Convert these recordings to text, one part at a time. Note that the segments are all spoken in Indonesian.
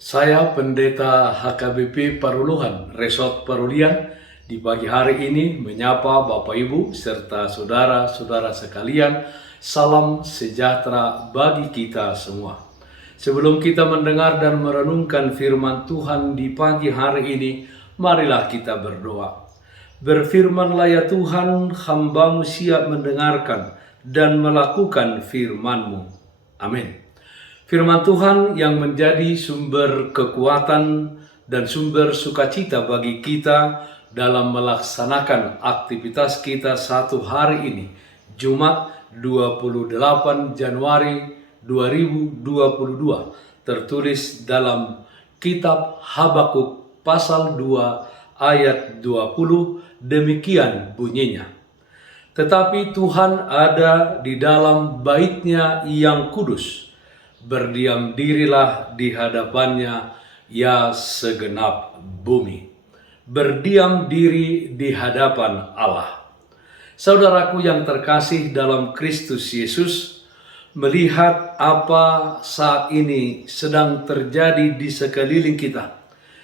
Saya Pendeta HKBP Paruluhan, Resort Parulian, di pagi hari ini menyapa Bapak Ibu serta saudara-saudara sekalian. Salam sejahtera bagi kita semua. Sebelum kita mendengar dan merenungkan firman Tuhan di pagi hari ini, marilah kita berdoa. Berfirmanlah ya Tuhan, hamba-Mu siap mendengarkan dan melakukan firman-Mu. Amin. Firman Tuhan yang menjadi sumber kekuatan dan sumber sukacita bagi kita dalam melaksanakan aktivitas kita satu hari ini, Jumat 28 Januari 2022, tertulis dalam kitab Habakuk pasal 2 ayat 20, demikian bunyinya. Tetapi Tuhan ada di dalam bait-Nya yang kudus. Berdiam dirilah di hadapannya, ya segenap bumi. Berdiam diri di hadapan Allah. Saudaraku yang terkasih dalam Kristus Yesus, melihat apa saat ini sedang terjadi di sekeliling kita.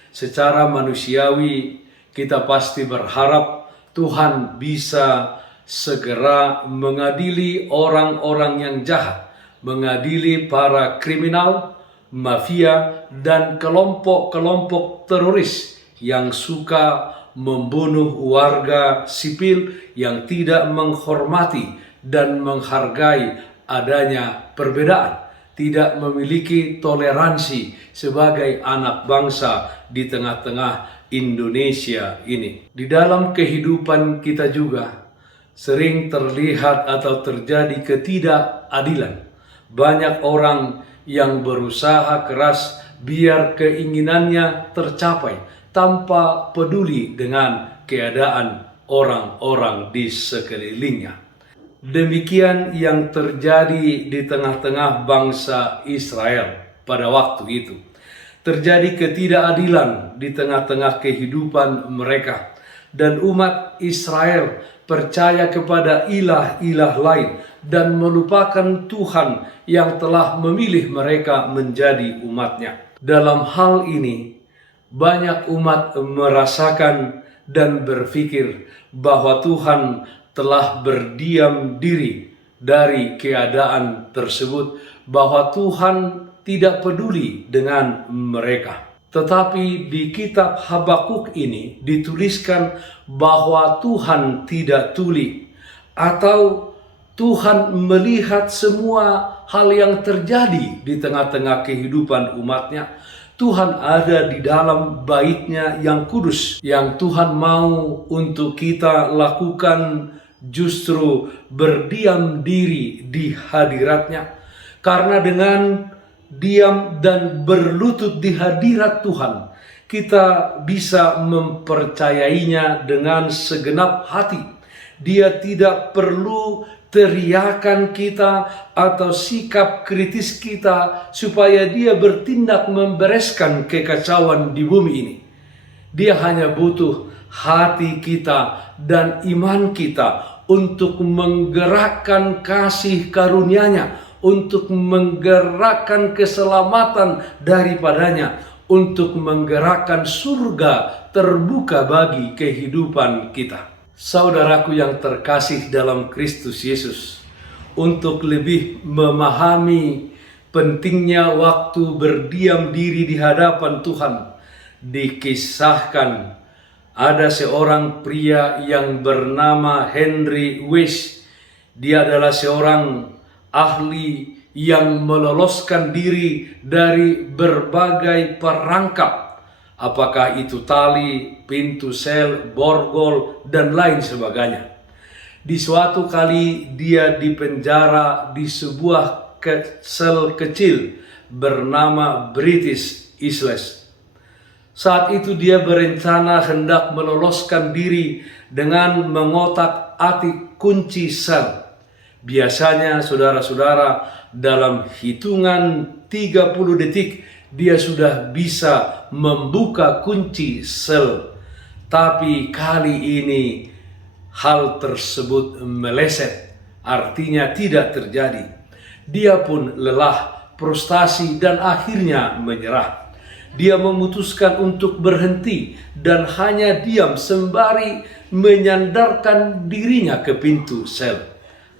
Secara manusiawi, kita pasti berharap Tuhan bisa segera mengadili orang-orang yang jahat, mengadili para kriminal, mafia, dan kelompok-kelompok teroris yang suka membunuh warga sipil yang tidak menghormati dan menghargai adanya perbedaan, tidak memiliki toleransi sebagai anak bangsa di tengah-tengah Indonesia ini. Di dalam kehidupan kita juga sering terlihat atau terjadi ketidakadilan. Banyak orang yang berusaha keras biar keinginannya tercapai tanpa peduli dengan keadaan orang-orang di sekelilingnya. Demikian yang terjadi di tengah-tengah bangsa Israel pada waktu itu. Terjadi ketidakadilan di tengah-tengah kehidupan mereka, dan umat Israel percaya kepada ilah-ilah lain dan melupakan Tuhan yang telah memilih mereka menjadi umat-Nya. Dalam hal ini, banyak umat merasakan dan berpikir bahwa Tuhan telah berdiam diri dari keadaan tersebut, bahwa Tuhan tidak peduli dengan mereka. Tetapi di kitab Habakuk ini dituliskan bahwa Tuhan tidak tuli, atau Tuhan melihat semua hal yang terjadi di tengah-tengah kehidupan umat-Nya. Tuhan ada di dalam bait-Nya yang kudus. Yang Tuhan mau untuk kita lakukan justru berdiam diri di hadirat-Nya. Karena dengan diam dan berlutut di hadirat Tuhan, kita bisa mempercayainya dengan segenap hati. Dia tidak perlu teriakan kita atau sikap kritis kita supaya dia bertindak membereskan kekacauan di bumi ini. Dia hanya butuh hati kita dan iman kita untuk menggerakkan kasih karunia-Nya, untuk menggerakkan keselamatan daripadanya, untuk menggerakkan surga terbuka bagi kehidupan kita. Saudaraku yang terkasih dalam Kristus Yesus, untuk lebih memahami pentingnya waktu berdiam diri di hadapan Tuhan, dikisahkan ada seorang pria yang bernama Henry Weiss. Dia adalah seorang ahli yang meloloskan diri dari berbagai perangkap, apakah itu tali, pintu sel, borgol, dan lain sebagainya. Di suatu kali dia dipenjara di sebuah sel kecil bernama British Isles. Saat itu dia berencana hendak meloloskan diri dengan mengotak-atik kunci sel. Biasanya saudara-saudara, dalam hitungan 30 detik dia sudah bisa membuka kunci sel. Tapi kali ini hal tersebut meleset, artinya tidak terjadi. Dia pun lelah, frustasi, dan akhirnya menyerah. Dia memutuskan untuk berhenti dan hanya diam sembari menyandarkan dirinya ke pintu sel.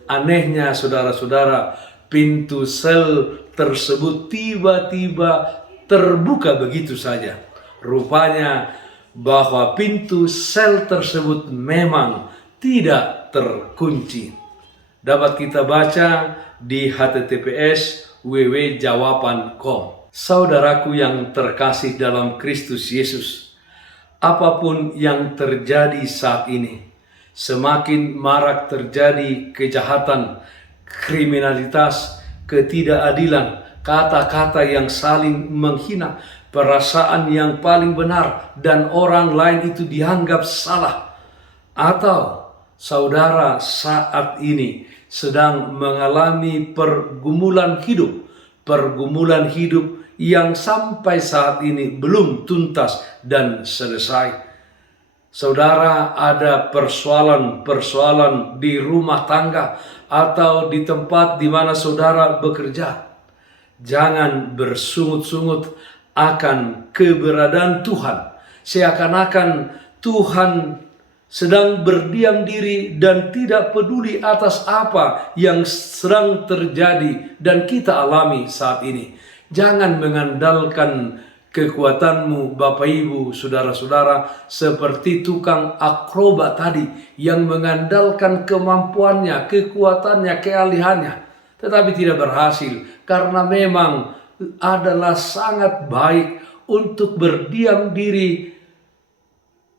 Anehnya saudara-saudara, pintu sel tersebut tiba-tiba terbuka begitu saja. Rupanya bahwa pintu sel tersebut memang tidak terkunci. Dapat kita baca di https://www.jawaban.com. Saudaraku yang terkasih dalam Kristus Yesus, apapun yang terjadi saat ini, semakin marak terjadi kejahatan, kriminalitas, ketidakadilan, kata-kata yang saling menghina, perasaan yang paling benar dan orang lain itu dianggap salah. Atau saudara saat ini sedang mengalami pergumulan hidup yang sampai saat ini belum tuntas dan selesai. Saudara ada persoalan di rumah tangga atau di tempat di mana saudara bekerja. Jangan bersungut-sungut akan keberadaan Tuhan. Seakan-akan Tuhan sedang berdiam diri dan tidak peduli atas apa yang sedang terjadi dan kita alami saat ini. Jangan mengandalkan kekuatanmu Bapak Ibu, saudara-saudara, seperti tukang akrobat tadi yang mengandalkan kemampuannya, kekuatannya, keahliannya, tetapi tidak berhasil karena memang adalah sangat baik untuk berdiam diri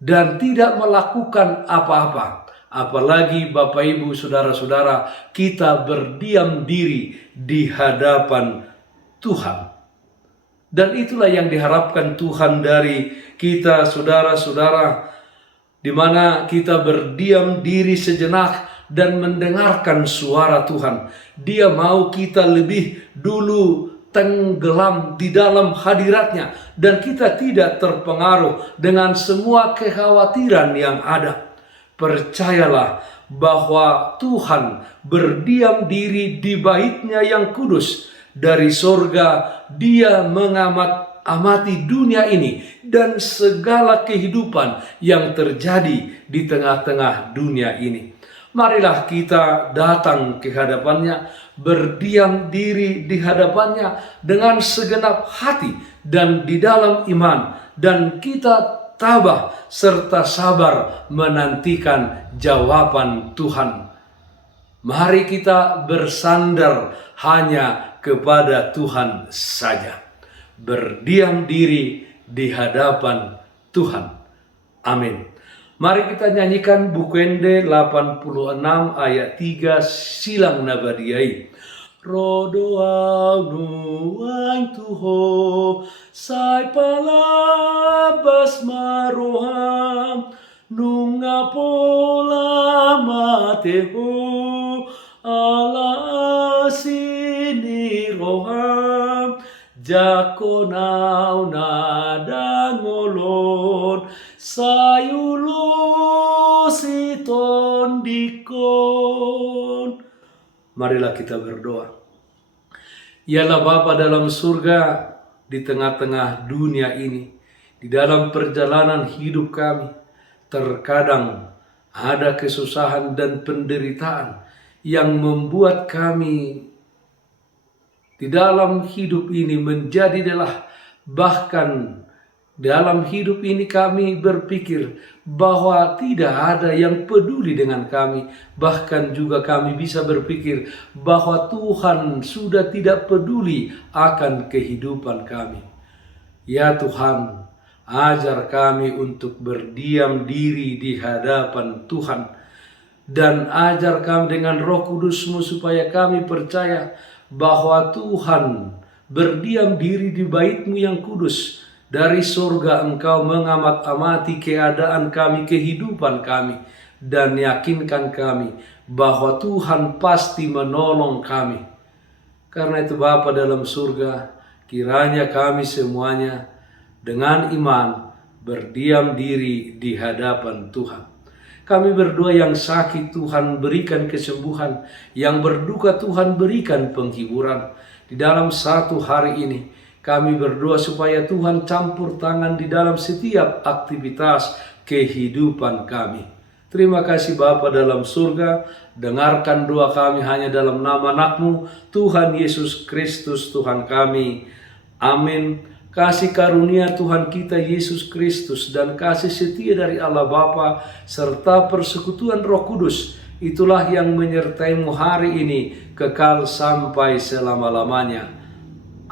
dan tidak melakukan apa-apa. Apalagi Bapak Ibu, saudara-saudara, kita berdiam diri di hadapan Tuhan. Dan itulah yang diharapkan Tuhan dari kita, saudara-saudara, di mana kita berdiam diri sejenak dan mendengarkan suara Tuhan. Dia mau kita lebih dulu tenggelam di dalam hadiratnya dan kita tidak terpengaruh dengan semua kekhawatiran yang ada. Percayalah bahwa Tuhan berdiam diri di bait-Nya yang kudus. Dari sorga Dia mengamati dunia ini dan segala kehidupan yang terjadi di tengah-tengah dunia ini. Marilah kita datang ke hadapan-Nya, berdiam diri di hadapan-Nya dengan segenap hati dan di dalam iman, dan kita tabah serta sabar menantikan jawaban Tuhan. Mari kita bersandar hanya kepada Tuhan saja. Berdiam diri di hadapan Tuhan. Amin. Mari kita nyanyikan Bukende 86 ayat 3 silang nabadiai. Rodoau nuang tuho sai palabas maroham nunga pola mateho ala asini roham jakonau nadangolon sayulo siton dikon. Marilah kita berdoa. Yalah Bapa dalam surga, di tengah-tengah dunia ini, di dalam perjalanan hidup kami, terkadang ada kesusahan dan penderitaan yang membuat kami di dalam hidup ini menjadi lelah. Bahkan dalam hidup ini kami berpikir bahwa tidak ada yang peduli dengan kami. Bahkan juga kami bisa berpikir bahwa Tuhan sudah tidak peduli akan kehidupan kami. Ya Tuhan, ajar kami untuk berdiam diri di hadapan Tuhan. Dan ajar kami dengan Roh Kudus-Mu supaya kami percaya bahwa Tuhan berdiam diri di bait-Mu yang kudus. Dari surga Engkau mengamat-amati keadaan kami, kehidupan kami, dan yakinkan kami bahwa Tuhan pasti menolong kami. Karena itu Bapa dalam surga, kiranya kami semuanya dengan iman berdiam diri di hadapan Tuhan. Kami berdoa yang sakit Tuhan berikan kesembuhan, yang berduka Tuhan berikan penghiburan. Di dalam satu hari ini Kami berdoa supaya Tuhan campur tangan di dalam setiap aktivitas kehidupan kami. Terima kasih Bapa dalam surga, dengarkan doa kami hanya dalam nama anak-Mu, Tuhan Yesus Kristus Tuhan kami. Amin. Kasih karunia Tuhan kita Yesus Kristus dan kasih setia dari Allah Bapa serta persekutuan Roh Kudus, itulah yang menyertaimu hari ini kekal sampai selama-lamanya.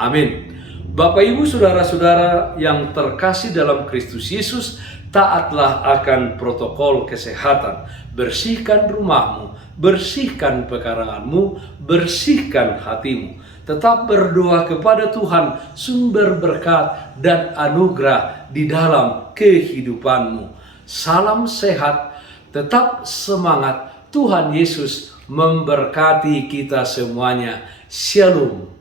Amin. Bapak Ibu Saudara-saudara yang terkasih dalam Kristus Yesus, taatlah akan protokol kesehatan. Bersihkan rumahmu, bersihkan pekaranganmu, bersihkan hatimu. Tetap berdoa kepada Tuhan sumber berkat dan anugerah di dalam kehidupanmu. Salam sehat, tetap semangat. Tuhan Yesus memberkati kita semuanya. Shalom.